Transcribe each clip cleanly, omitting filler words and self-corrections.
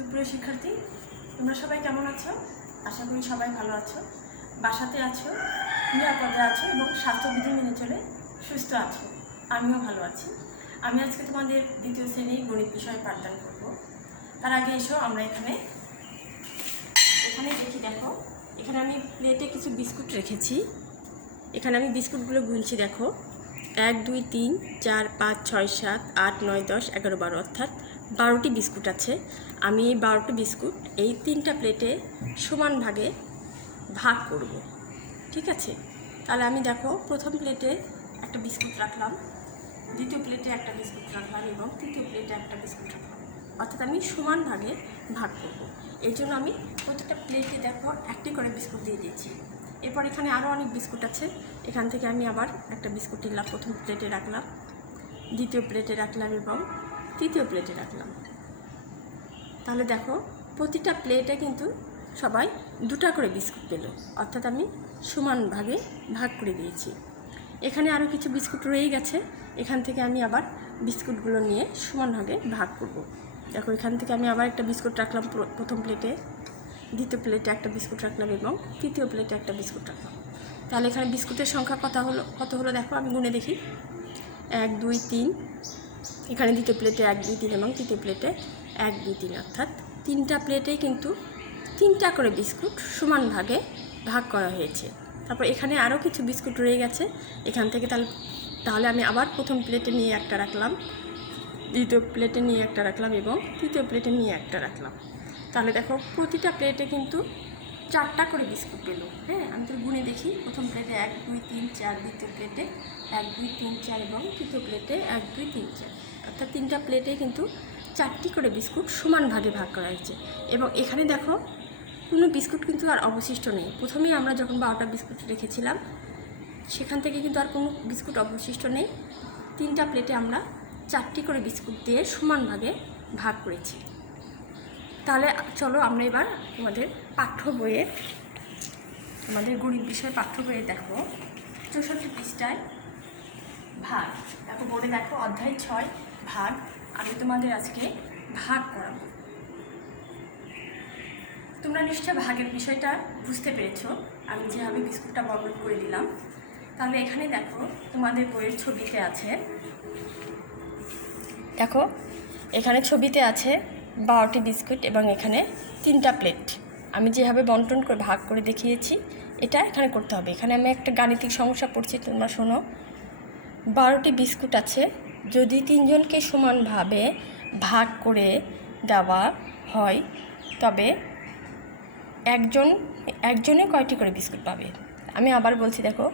সুপ্রিয় শিক্ষার্থী, তোমরা সবাই কেমন আছো? আশা করি সবাই ভালো আছো, বাসাতে আছো, নিরাপদে আছো এবং স্বাস্থ্যবিধি মেনে চলে সুস্থ আছো। আমিও ভালো আছি। আমি আজকে তোমাদের দ্বিতীয় শ্রেণীর গণিত বিষয়ে পাঠদান করব। তার আগে এসো আমরা এখানে দেখি, দেখো এখানে আমি প্লেটে কিছু বিস্কুট রেখেছি। এখানে আমি বিস্কুটগুলো গুনছি, দেখো 1 2 3 4 5 6 7 8 9 10 11 12, অর্থাৎ 12টি বিস্কুট আছে। আমি এই 12টি বিস্কুট এই 3টা প্লেটে সমান ভাগে ভাগ করব, ঠিক আছে? তাহলে আমি দেখো প্রথম প্লেটে একটা বিস্কুট রাখলাম, দ্বিতীয় প্লেটে একটা বিস্কুট রাখলাম এবং তৃতীয় প্লেটে একটা বিস্কুট রাখলাম, অর্থাৎ আমি সমান ভাগে ভাগ করব। এই জন্য আমি প্রত্যেকটা প্লেটে দেখো একটি করে বিস্কুট দিয়ে দিয়েছি। এরপর এখানে আরও অনেক বিস্কুট আছে, এখান থেকে আমি আবার একটা বিস্কুট নিলাম, প্রথম প্লেটে রাখলাম, দ্বিতীয় প্লেটে রাখলাম এবং তৃতীয় প্লেটে রাখলাম। তাহলে দেখো প্রতিটা প্লেটে কিন্তু সবাই 2টা করে বিস্কুট পেল, অর্থাৎ আমি সমান ভাগে ভাগ করে দিয়েছি। এখানে আরও কিছু বিস্কুট রয়ে গেছে, এখান থেকে আমি আবার বিস্কুটগুলো নিয়ে সমান ভাগে ভাগ করব। দেখো এখান থেকে আমি আবার একটা বিস্কুট রাখলাম প্রথম প্লেটে, দ্বিতীয় প্লেটে একটা বিস্কুট রাখলাম এবং তৃতীয় প্লেটে একটা বিস্কুট রাখলাম। তাহলে এখানে বিস্কুটের সংখ্যা কত হলো দেখো, আমি গুনে দেখি। 1 2 3, এখানে দ্বিতীয় প্লেটে 1 2 3 এবং তৃতীয় প্লেটে 1 2 3, অর্থাৎ 3টা প্লেটেই কিন্তু 3টা করে বিস্কুট সমান ভাগে ভাগ করা হয়েছে। তারপর এখানে আরও কিছু বিস্কুট রয়ে গেছে, এখান থেকে তাহলে আমি আবার প্রথম প্লেটে নিয়ে একটা রাখলাম, দ্বিতীয় প্লেটে নিয়ে একটা রাখলাম এবং তৃতীয় প্লেটে নিয়ে একটা রাখলাম। তাহলে দেখো প্রতিটা প্লেটে কিন্তু 4টা করে বিস্কুট পেলো। হ্যাঁ, আমি তো গুনে দেখি, প্রথম প্লেটে 1 2 3 4, দ্বিতীয় প্লেটে 1 2 3 4 এবং তৃতীয় প্লেটে 1 2 3 4, অর্থাৎ 3টা প্লেটে কিন্তু 4টি করে বিস্কুট সমান ভাগে ভাগ করা হয়েছে। এবং এখানে দেখো কোনো বিস্কুট কিন্তু আর অবশিষ্ট নেই। প্রথমেই আমরা যখন 12টা বিস্কুট রেখেছিলাম সেখান থেকে কিন্তু আর কোনো বিস্কুট অবশিষ্ট নেই। 3টা প্লেটে আমরা 4টি করে বিস্কুট দিয়ে সমান ভাগে ভাগ করেছি। তাহলে চলো আমরা এবার আমাদের পাঠ্য বইয়ে, আমাদের গণিত বিষয় পাঠ্য বইয়ে দেখো 64 পৃষ্ঠায় ভাগ, দেখো বোর্ডে দেখো অধ্যায় 6 ভাগ। আমি তোমাদের আজকে ভাগ করাবো। তোমরা নিশ্চয় ভাগের বিষয়টা বুঝতে পেরেছো, আমি যেভাবে বিস্কুটটা বর্ণন করে দিলাম। তাহলে এখানে দেখো তোমাদের বইয়ের ছবিতে আছে, দেখো এখানে ছবিতে আছে 12টি বিস্কুট এবং এখানে 3টা প্লেট। আমি যেভাবে বন্টন করে ভাগ করে দেখিয়েছি এটা এখানে করতে হবে। এখানে আমি একটা গাণিতিক সমস্যা পড়ছি, তোমরা শোনো। 12টি বিস্কুট আছে, যদি 3জনকে সমানভাবে ভাগ করে দেওয়া হয় তবে একজনে কয়টি করে বিস্কুট পাবে? আমি আবার বলছি, দেখো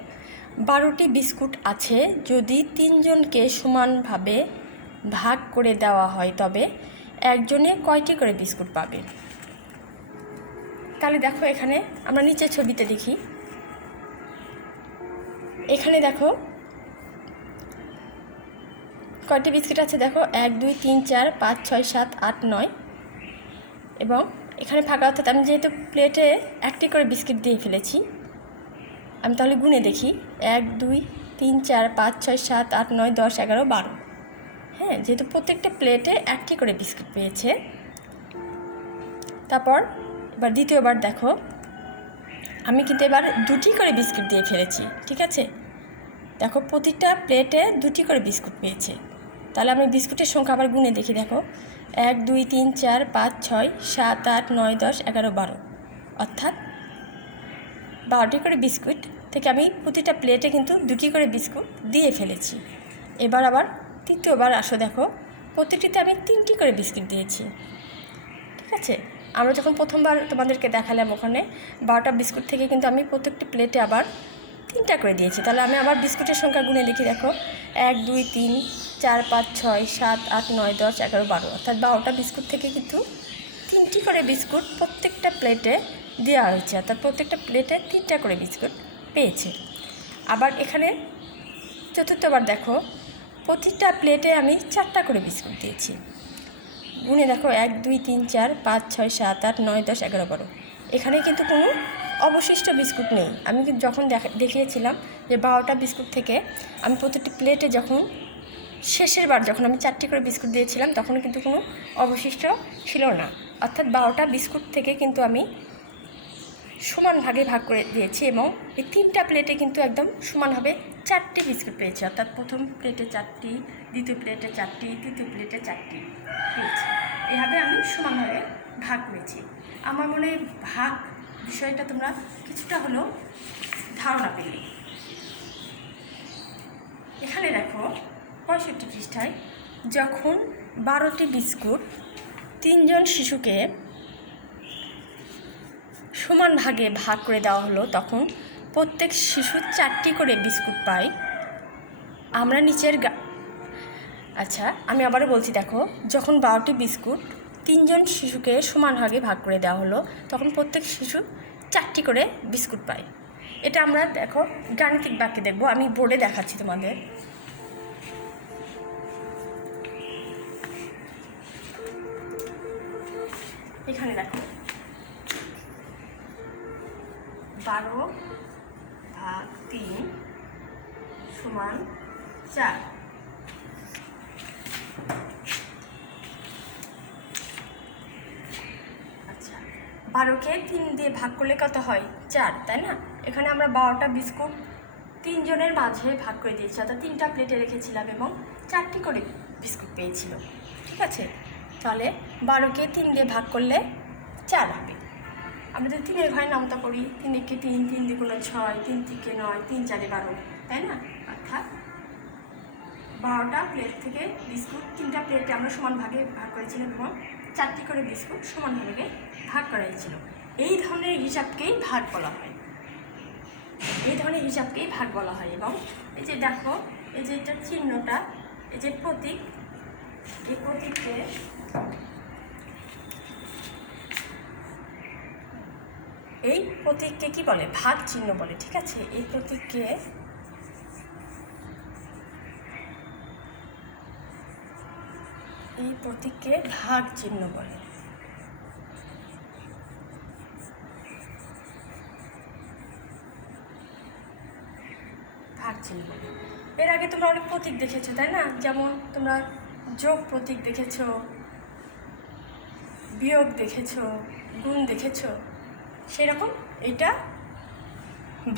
12টি বিস্কুট আছে, যদি 3জনকে সমানভাবে ভাগ করে দেওয়া হয় তবে একজনে কয়টি করে বিস্কুট পাবে? তাহলে দেখো এখানে আমরা নিচের ছবিতে দেখি, এখানে দেখো কয়টি বিস্কুট আছে, দেখো 1 2 3 4 5 6 7 8 9 এবং এখানে ফাঁকা, অর্থাৎ আমি যেহেতু প্লেটে একটি করে বিস্কিট দিয়ে ফেলেছি, আমি তাহলে গুনে দেখি 1 2 3 4 5 6 7 8 9 10 11 12। হ্যাঁ, যেহেতু প্রত্যেকটা প্লেটে একটি করে বিস্কুট পেয়েছে। তারপর এবার দ্বিতীয়বার দেখো, আমি কিন্তু এবার 2টি করে বিস্কুট দিয়ে ফেলেছি, ঠিক আছে? দেখো প্রতিটা প্লেটে 2টি করে বিস্কুট পেয়েছে। তাহলে আমি বিস্কুটের সংখ্যা আবার গুনে দেখি, দেখো 1 2 3 4 5 6 7 8 9 10 11 12, অর্থাৎ 12টি করে বিস্কুট থেকে আমি প্রতিটা প্লেটে কিন্তু 2টি করে বিস্কুট দিয়ে ফেলেছি। এবার আবার তৃতীয়বার আসো, দেখো প্রতিটিতে আমি 3টি করে বিস্কুট দিয়েছি, ঠিক আছে? আমরা যখন প্রথমবার তোমাদেরকে দেখালাম ওখানে 12টা বিস্কুট থেকে কিন্তু আমি প্রত্যেকটা প্লেটে আবার 3টা করে দিয়েছি। তাহলে আমি আবার বিস্কুটের সংখ্যা গুনে দেখি, দেখো 1 2 3 4 5 6 7 8 9 10 11 12, অর্থাৎ 12টা বিস্কুট থেকে কিন্তু 3টি করে বিস্কুট প্রত্যেকটা প্লেটে দেওয়া হয়েছে, অর্থাৎ প্রত্যেকটা প্লেটে 3টা করে বিস্কুট পেয়েছে। আবার এখানে চতুর্থবার দেখো প্রতিটা প্লেটে আমি 4টা করে বিস্কুট দিয়েছি। গুনে দেখো 1 2 3 4 5 6 7 8 9 10 11 12, এখানে কিন্তু কোনো অবশিষ্ট বিস্কুট নেই। আমি কিন্তু যখন দেখিয়েছিলাম যে 12টা বিস্কুট থেকে আমি প্রতিটি প্লেটে যখন শেষের বার যখন আমি 4টি করে বিস্কুট দিয়েছিলাম তখন কিন্তু কোনো অবশিষ্ট ছিল না। অর্থাৎ 12টা বিস্কুট থেকে কিন্তু আমি সমান ভাগে ভাগ করে দিয়েছি এবং এই 3টা প্লেটে কিন্তু একদম সমানভাবে 4টি বিস্কুট পেয়েছি। অর্থাৎ প্রথম প্লেটে 4টি, দ্বিতীয় প্লেটে 4টি, তৃতীয় প্লেটে 4টি পেয়েছি। এভাবে আমি সমানভাবে ভাগ করেছি। আমার মনে হয় ভাগ বিষয়টা তোমরা কিছুটা হলেও ধারণা পেলে। এখানে দেখো 65 পৃষ্ঠায় যখন 12টি বিস্কুট 3জন শিশুকে সমান ভাগে ভাগ করে দেওয়া হলো, তখন প্রত্যেক শিশু 4টি করে বিস্কুট পায়। আমরা নিচের আচ্ছা আমি আবারও বলছি, দেখো যখন 12টি বিস্কুট 3জন শিশুকে সমান ভাগে ভাগ করে দেওয়া হলো, তখন প্রত্যেক শিশু 4টি করে বিস্কুট পায়। এটা আমরা দেখো গাণিতিক বাক্যে দেখব, আমি বোর্ডে দেখাচ্ছি তোমাদের। এখানে দেখো 12/3 সমান 4। আচ্ছা 12কে 3 দিয়ে ভাগ করলে কত হয়? 4, তাই না? এখানে আমরা 12টা বিস্কুট 3 জনের মাঝে ভাগ করে দিয়েছি, অর্থাৎ 3টা প্লেটে রেখেছিলাম এবং 4টি করে বিস্কুট পেয়েছিল। ঠিক আছে, তাহলে 12কে 3 দিয়ে ভাগ করলে 4 হবে। আমরা যদি 3-এর ঘরে নামতা করি, 3 একে 3, 3 2 6, 3 থেকে 9, 3 4 12, তাই না? অর্থাৎ 12টা প্লেট থেকে বিস্কুট 3টা প্লেটে আমরা সমান ভাগে ভাগ করেছিলাম এবং 4টি করে বিস্কুট সমান ভাগে ভাগ করা হয়েছিল। এই ধরনের হিসাবকেই ভাগ বলা হয়, এই ধরনের হিসাবকেই ভাগ বলা হয়। এবং এই যে দেখো, এই যে এটা চিহ্নটা, এই যে প্রতীক, এই প্রতীককে কি বলে? ভাগ চিহ্ন বলে। ঠিক আছে, এই প্রতীককে ভাগ চিহ্ন বলে। ভাগ চিহ্ন বলে। এর আগে তোমরা অনেক প্রতীক দেখেছো, তাই না? যেমন তোমরা যোগ প্রতীক দেখেছো, বিয়োগ দেখেছো, গুণ দেখেছো, সেরকম এটা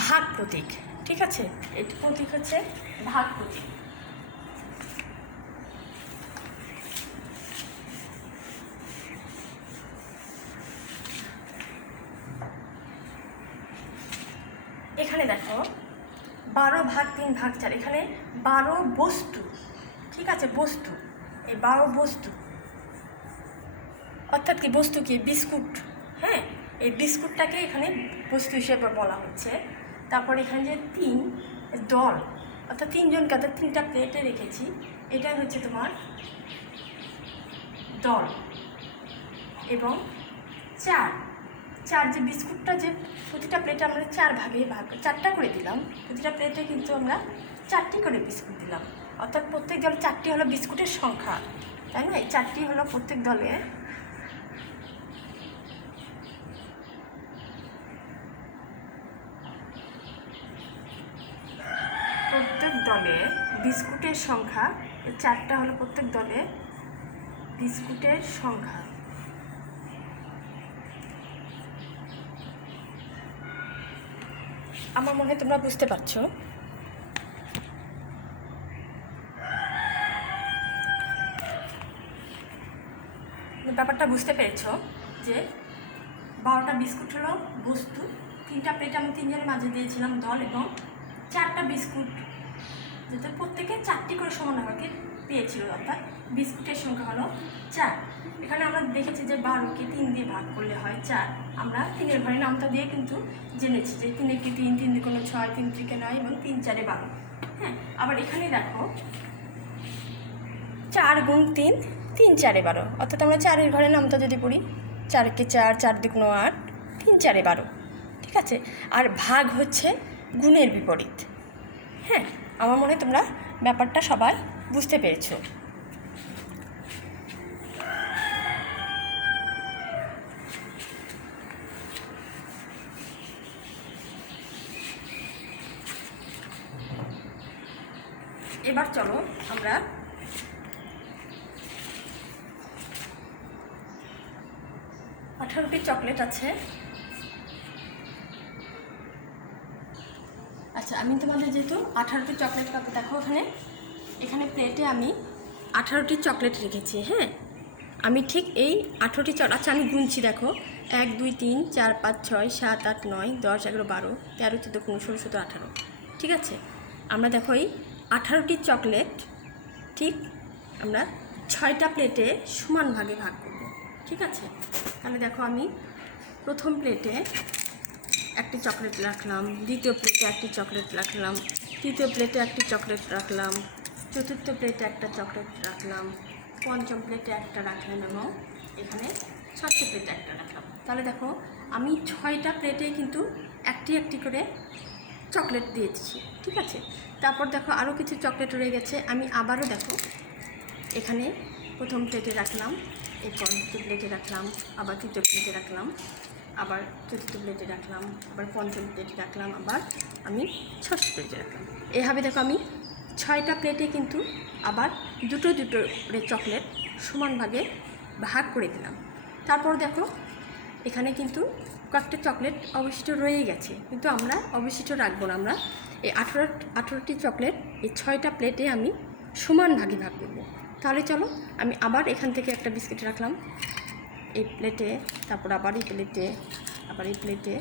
ভাগ প্রতীক। ঠিক আছে, এই প্রতীক হচ্ছে ভাগ প্রতীক। এখানে দেখো 12/3/4, এখানে 12 বস্তু। ঠিক আছে, বস্তু, এই 12 বস্তু অর্থাৎ কি বস্তু? কি বিস্কুট। হ্যাঁ, এই বিস্কুটটাকে এখানে বস্তু হিসেবে বলা হচ্ছে। তারপর এখানে যে 3 দল, অর্থাৎ 3 জনকে, অর্থাৎ 3টা প্লেটে রেখেছি, এটাই হচ্ছে তোমার দল। এবং 4 যে বিস্কুটটা, যে প্রতিটা প্লেটে আমরা 4 ভাগে ভাগ 4টা করে দিলাম, প্রতিটা প্লেটে কিন্তু আমরা 4টি করে বিস্কুট দিলাম। অর্থাৎ প্রত্যেক দলে 4টি হলো বিস্কুটের সংখ্যা, তাই না? এই 4টি হলো প্রত্যেক দলে বিস্কুটের সংখ্যা। 4টা হলো প্রত্যেক দলে বিস্কুটের সংখ্যা। আমার মনে হয় তোমরা বুঝতে পারছো। ব্যাপারটা বুঝতে পেরেছো যে 12টা বিস্কুট হলো বস্তু, 3টা প্লেট আমি 3 জনের মাঝে দিয়েছিলাম দল, এবং 4টা বিস্কুট যাতে প্রত্যেকে 4টি করে সমান ভাগে পেয়েছিল, অর্থাৎ বিস্কুটের সংখ্যা হলো 4। এখানে আমরা দেখেছি যে 12কে 3 দিয়ে ভাগ করলে হয় 4। আমরা 3-এর ঘরে নামতা দিয়ে কিন্তু জেনেছি যে 3 একে 3, 3 2 6, 3 3 9 এবং 3 4 12। হ্যাঁ, আবার এখানে দেখো 4 গুণ 3, 3 4 12, অর্থাৎ আমরা 4-এর ঘরে নামতা যদি পড়ি, 4 একে 4, 4 2 8, 3 4 12। ঠিক আছে, আর ভাগ হচ্ছে গুণের বিপরীত। হ্যাঁ, আমার মনে হয় তোমরা ব্যাপারটা সবাই বুঝতে পেরেছো। এবার চলো আমরা 18টি চকলেট আছে। আচ্ছা, আমি তোমাদের যেহেতু 18টি চকলেট কাপে দেখো, এখানে প্লেটে আমি 18টি চকলেট রেখেছি। হ্যাঁ, আমি ঠিক এই 18টি আচ্ছা আমি গুনছি দেখো, 1 2 3 4 5 6 7 8 9 10 11 12 13 14 15 16 17 18। ঠিক আছে, আমরা দেখো এই 18টি চকলেট ঠিক আমরা 6টা প্লেটে সমান ভাগে ভাগ করব। ঠিক আছে, তাহলে দেখো আমি প্রথম প্লেটে একটি চকলেট রাখলাম, দ্বিতীয় প্লেটে একটি চকলেট রাখলাম, তৃতীয় প্লেটে একটি চকলেট রাখলাম, চতুর্থ প্লেটে একটা চকলেট রাখলাম, পঞ্চম প্লেটে একটা রাখলাম এবং এখানে ষষ্ঠ প্লেটে একটা রাখলাম। তাহলে দেখো আমি 6টা প্লেটে কিন্তু একটি একটি করে চকলেট দিয়েছি। ঠিক আছে, তারপর দেখো আরও কিছু চকলেট রয়ে গেছে। আমি আবারও দেখো এখানে প্রথম প্লেটে রাখলাম, এরপর দ্বিতীয় প্লেটে রাখলাম, আবার তৃতীয় প্লেটে রাখলাম, আবার চতুর্থ প্লেটে রাখলাম, আবার পঞ্চম প্লেটে রাখলাম, আবার আমি ষষ্ঠ প্লেটে রাখলাম। এভাবে দেখো আমি 6টা প্লেটে কিন্তু আবার দুটো দুটো করে চকলেট সমান ভাগে ভাগ করে দিলাম। তারপর দেখো এখানে কিন্তু কয়েকটা চকলেট অবশিষ্ট রয়ে গেছে, কিন্তু আমরা অবশিষ্ট রাখবো না। আমরা এই 18টি চকলেট এই 6টা প্লেটে আমি সমান ভাগে ভাগ করবো। তাহলে চলো আমি আবার এখান থেকে একটা বিস্কিট রাখলাম এই প্লেটে, তারপর আবার এই প্লেটে, আবার এই প্লেটে,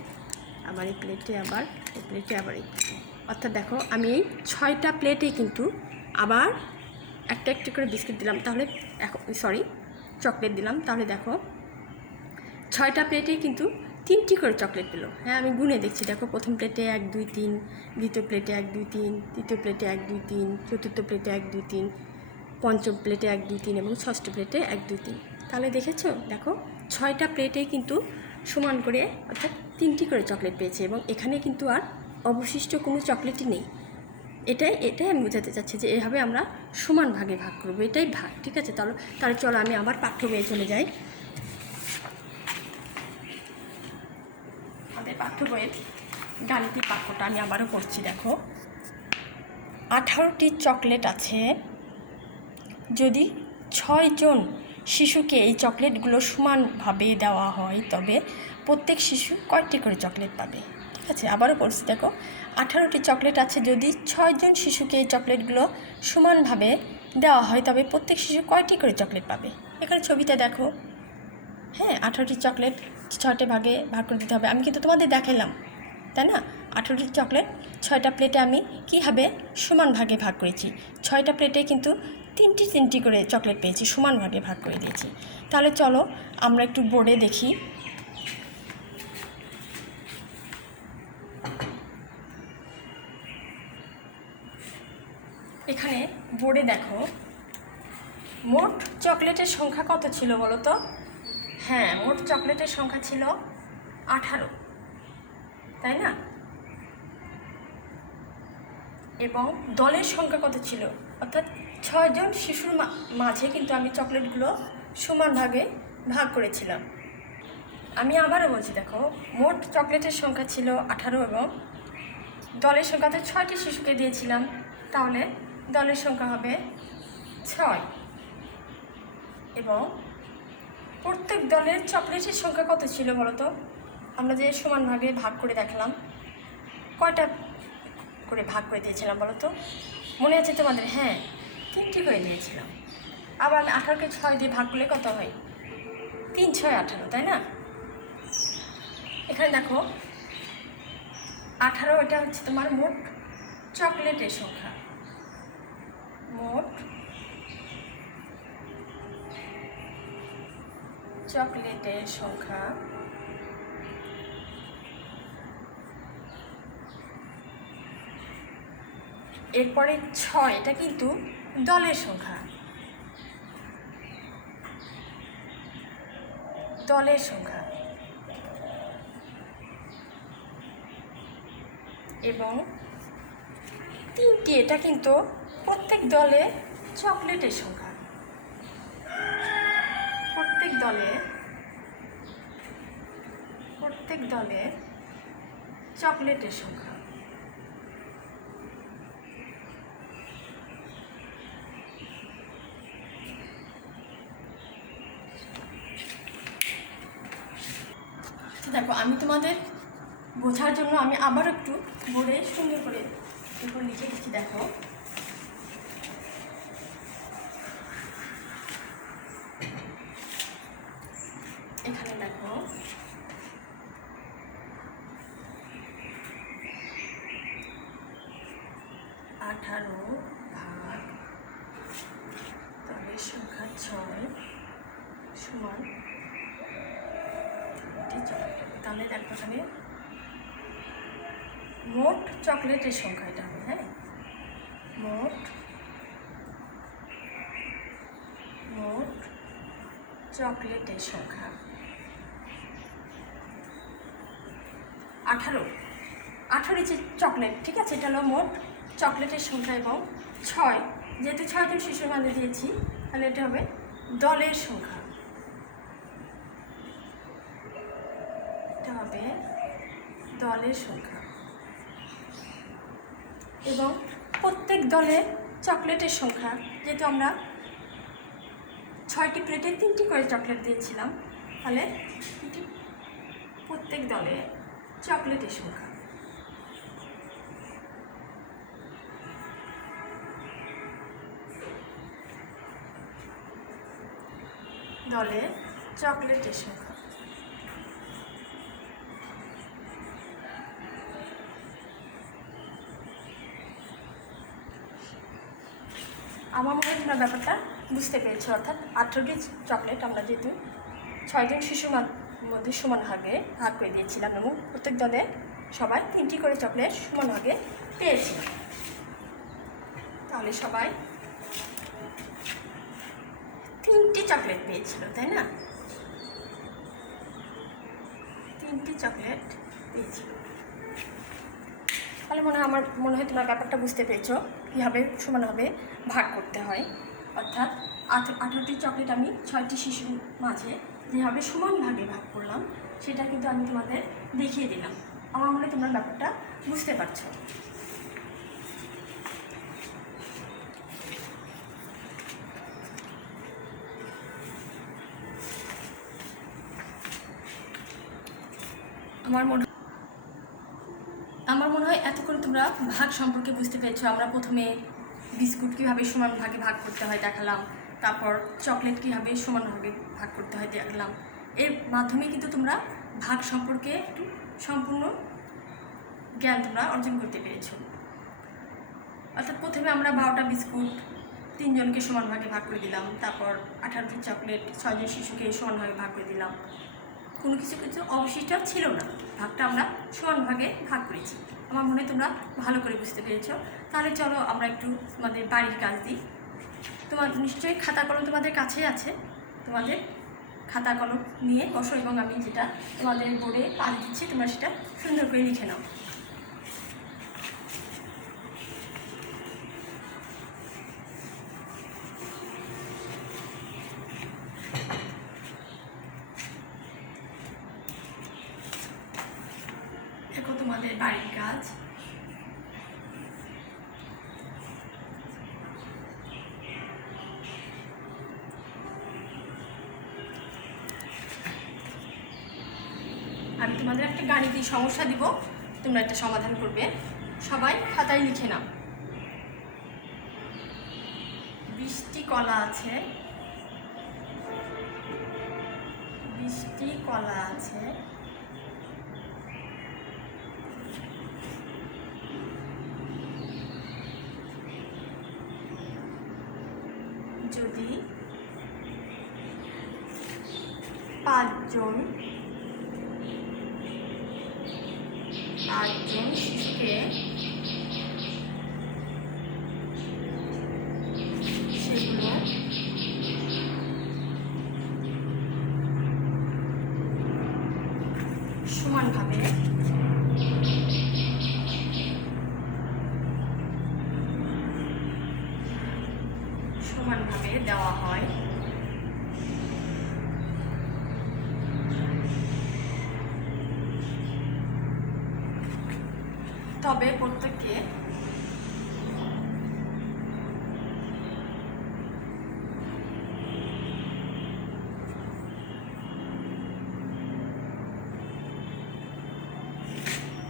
আবার এই প্লেটে, আবার এই প্লেটে, আবার এই প্লেটে। অর্থাৎ দেখো আমি এই 6টা প্লেটে কিন্তু আবার একটা একটি করে বিস্কিট দিলাম, তাহলে চকলেট দিলাম। তাহলে দেখো 6টা প্লেটে কিন্তু 3টি করে চকলেট পেলো। হ্যাঁ, আমি গুনে দেখছি দেখো, প্রথম প্লেটে 1 2 3, দ্বিতীয় প্লেটে 1 2 3, তৃতীয় প্লেটে 1 2 3, চতুর্থ প্লেটে 1 2 3, পঞ্চম প্লেটে 1 2 3 এবং ষষ্ঠ প্লেটে 1 2 3। তাহলে দেখেছো দেখো 6টা প্লেটেই কিন্তু সমান করে অর্থাৎ 3টি করে চকলেট পেয়েছে এবং এখানে কিন্তু আর অবশিষ্ট কোনো চকলেটই নেই। এটাই আমি বোঝাতে চাচ্ছি যে এভাবে আমরা সমান ভাগে ভাগ করবো, এটাই ভাগ। ঠিক আছে, তাহলে চলো আমি আবার পাঠ্য বইয়ে চলে যাই। আমাদের পাঠ্য বইয়ের গাণিতিক বাক্যটা আমি আবারও পড়ছি দেখো, 18টি চকলেট আছে, যদি 6 জন শিশুকে এই চকলেটগুলো সমানভাবে দেওয়া হয় তবে প্রত্যেক শিশু কয়টি করে চকলেট পাবে। ঠিক আছে, আবারও পড়ছি দেখো, 18টি চকলেট আছে, যদি 6 জন শিশুকে এই চকলেটগুলো সমানভাবে দেওয়া হয় তবে প্রত্যেক শিশু কয়টি করে চকলেট পাবে। এখানে ছবিতে দেখো, হ্যাঁ 18টি চকলেট 6টে ভাগে ভাগ করে দিতে হবে। আমি কিন্তু তোমাদের দেখাইলাম, তাই না? 18টি চকলেট 6টা প্লেটে আমি কীভাবে সমান ভাগে ভাগ করেছি। 6টা প্লেটে কিন্তু 3টি করে চকলেট পেয়েছি, সমান ভাগে ভাগ করে দিয়েছি। তাহলে চলো আমরা একটু বোর্ডে দেখি। এখানে বোর্ডে দেখো মোট চকলেটের সংখ্যা কত ছিল বলো তো? হ্যাঁ, মোট চকলেটের সংখ্যা ছিল 18, তাই না? এবং দলের সংখ্যা কত ছিল, অর্থাৎ 6 জন শিশুর মাঝে কিন্তু আমি চকলেটগুলো সমান ভাগে ভাগ করেছিলাম। আমি আবারও বলছি দেখো, মোট চকলেটের সংখ্যা ছিল 18 এবং দলের সংখ্যা তো 6টি শিশুকে দিয়েছিলাম, তাহলে দলের সংখ্যা হবে 6 এবং প্রত্যেক দলের চকলেটের সংখ্যা কত ছিল বলো তো? আমরা যে সমান ভাগে ভাগ করে দেখলাম, কয়টা করে ভাগ করে দিয়েছিলাম বলো তো? মনে আছে তোমাদের? হ্যাঁ, 3টি করে দিয়েছিলাম। আবার আমি 18কে 6 দিয়ে ভাগ করলে কত হয়? 3 6 18, তাই না? এখানে দেখো 18, এটা হচ্ছে তোমার মোট চকলেটের সংখ্যা, মোট চকলেটের সংখ্যা। এরপরে 6, এটা কিন্তু দলের সংখ্যা, দলের সংখ্যা এবং 3টি, এটা কিন্তু প্রত্যেক দলে চকলেটের সংখ্যা, প্রত্যেক দলে চকলেটের সংখ্যা। তো দেখো, আমি তোমাদের বোঝার জন্য আমি আবার একটু বোর্ডে সুন্দর করে এরপর লিখে দিচ্ছি। দেখো, এখানে দেখো 18 ভাগ দলের সংখ্যা 6 সমান তাহলে দেখো এখানে মোট চকলেটের সংখ্যা এটা হবে। হ্যাঁ, মোট চকলেটের সংখ্যা 18 যে চকলেট, ঠিক আছে, এটা হলো মোট চকলেটের সংখ্যা। এবং 6, যেহেতু 6 জন শিশুর মধ্যে দিয়েছি, তাহলে এটা হবে দলের সংখ্যা। এটা হবে দলের সংখ্যা। এবং প্রত্যেক দলের চকলেটের সংখ্যা, যেহেতু আমরা 6টি প্লেটে 3টি করে চকলেট দিয়েছিলাম, তাহলে প্রত্যেক দলে চকলেটের সংখ্যা। দলে চকলেটের সংখ্যা। আমার মনে হয় তোমরা ব্যাপারটা বুঝতে পেরেছো। অর্থাৎ 18টি চকলেট আমরা যেহেতু 6 জন শিশুর মধ্যে সমান ভাগে ভাগ করে দিয়েছিলাম এবং প্রত্যেক দলে সবাই 3টি করে চকলেট সমান ভাগে পেয়েছিল, তাহলে সবাই 3টি চকলেট পেয়েছিল, তাই না? 3টি চকলেট পেয়েছিল। তাহলে আমার মনে হয় তোমরা ব্যাপারটা বুঝতে পেরেছো কীভাবে সমানভাবে ভাগ করতে হয়। অর্থাৎ 18টি চকলেট আমি 6টি শিশুর মাঝে যেভাবে সমান ভাগে ভাগ করলাম, সেটা কিন্তু আমি তোমাদের দেখিয়ে দিলাম। আমার মনে হয় তোমরা ব্যাপারটা বুঝতে পারছো। আমার মনে হয় এতক্ষণ তোমরা ভাগ সম্পর্কে বুঝতে পেরেছো। আমরা প্রথমে বিস্কুট কীভাবে সমান ভাগে ভাগ করতে হয় দেখালাম, তারপর চকলেট কীভাবে সমান ভাগে ভাগ করতে হয় দেখালাম। এর মাধ্যমে কিন্তু তোমরা ভাগ সম্পর্কে একটু সম্পূর্ণ জ্ঞান তোমরা অর্জন করতে পেরেছো। অর্থাৎ প্রথমে আমরা 12টা বিস্কুট 3 জনকে সমান ভাগে ভাগ করে দিলাম, তারপর 18টি চকলেট 6 জন শিশুকে সমান ভাগে ভাগ করে দিলাম। কোনো কিছু অবশিষ্ট ছিল না, ভাগটা আমরা সমান ভাগে ভাগ করেছি। আমার মনে হয় তোমরা ভালো করে বুঝতে পেরেছো। তাহলে চলো আমরা একটু তোমাদের বাড়ির কাজ দিই। তোমার নিশ্চয়ই খাতা কলম তোমাদের কাছেই আছে, তোমাদের খাতা কলম নিয়ে বসো এবং আমি যেটা তোমাদের বোর্ডে কাজ দিচ্ছি তোমরা সেটা সুন্দর করে লিখে নাও। দেখো তোমাদের বাড়ির কাজ। আমি তোমাদের একটা গাণিতিক সমস্যা দিব, তোমরা এটা সমাধান করবে। সবাই খাতায় লিখে নাও। 20টি কলা আছে, 20টি কলা আছে, যদি 5 জন শিশুকে সেগুলো সমানভাবে দেওয়া হয়, তবে প্রত্যেককে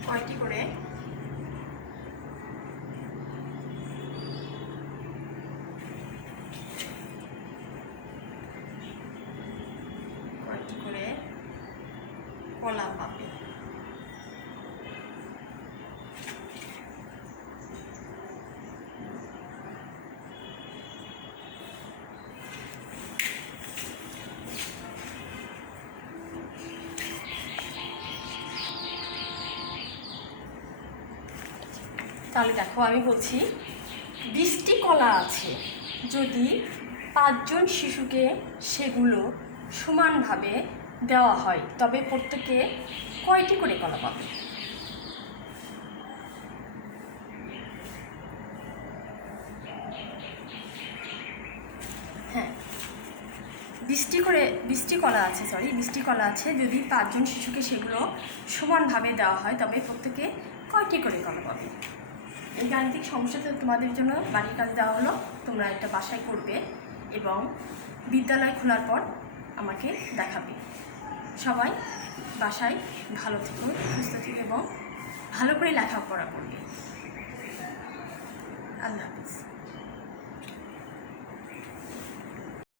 কয়টি করে কলা পাবে। তাহলে দেখো আমি বলছি 20টি কলা আছে, যদি 5 জন শিশুকে সেগুলো সমানভাবে দেওয়া হয় তবে প্রত্যেকে কয়টি করে কলা পাবে? হ্যাঁ, 20টি কলা আছে, 20টি কলা আছে, যদি 5 জন শিশুকে সেগুলো সমানভাবে দেওয়া হয় তবে প্রত্যেকে কয়টি করে কলা পাবে? এই গাণিতিক সমস্যাটা তোমাদের জন্য বাড়ির কাজ দেওয়া হলো, তোমরা একটা বাসায় করবে এবং বিদ্যালয় খোলার পর আমাকে দেখাবে। সবাই বাসায় ভালো থেকো, সুস্থ থেকো এবং ভালো করে লেখাপড়া করবে। আল্লাহ হাফিজ।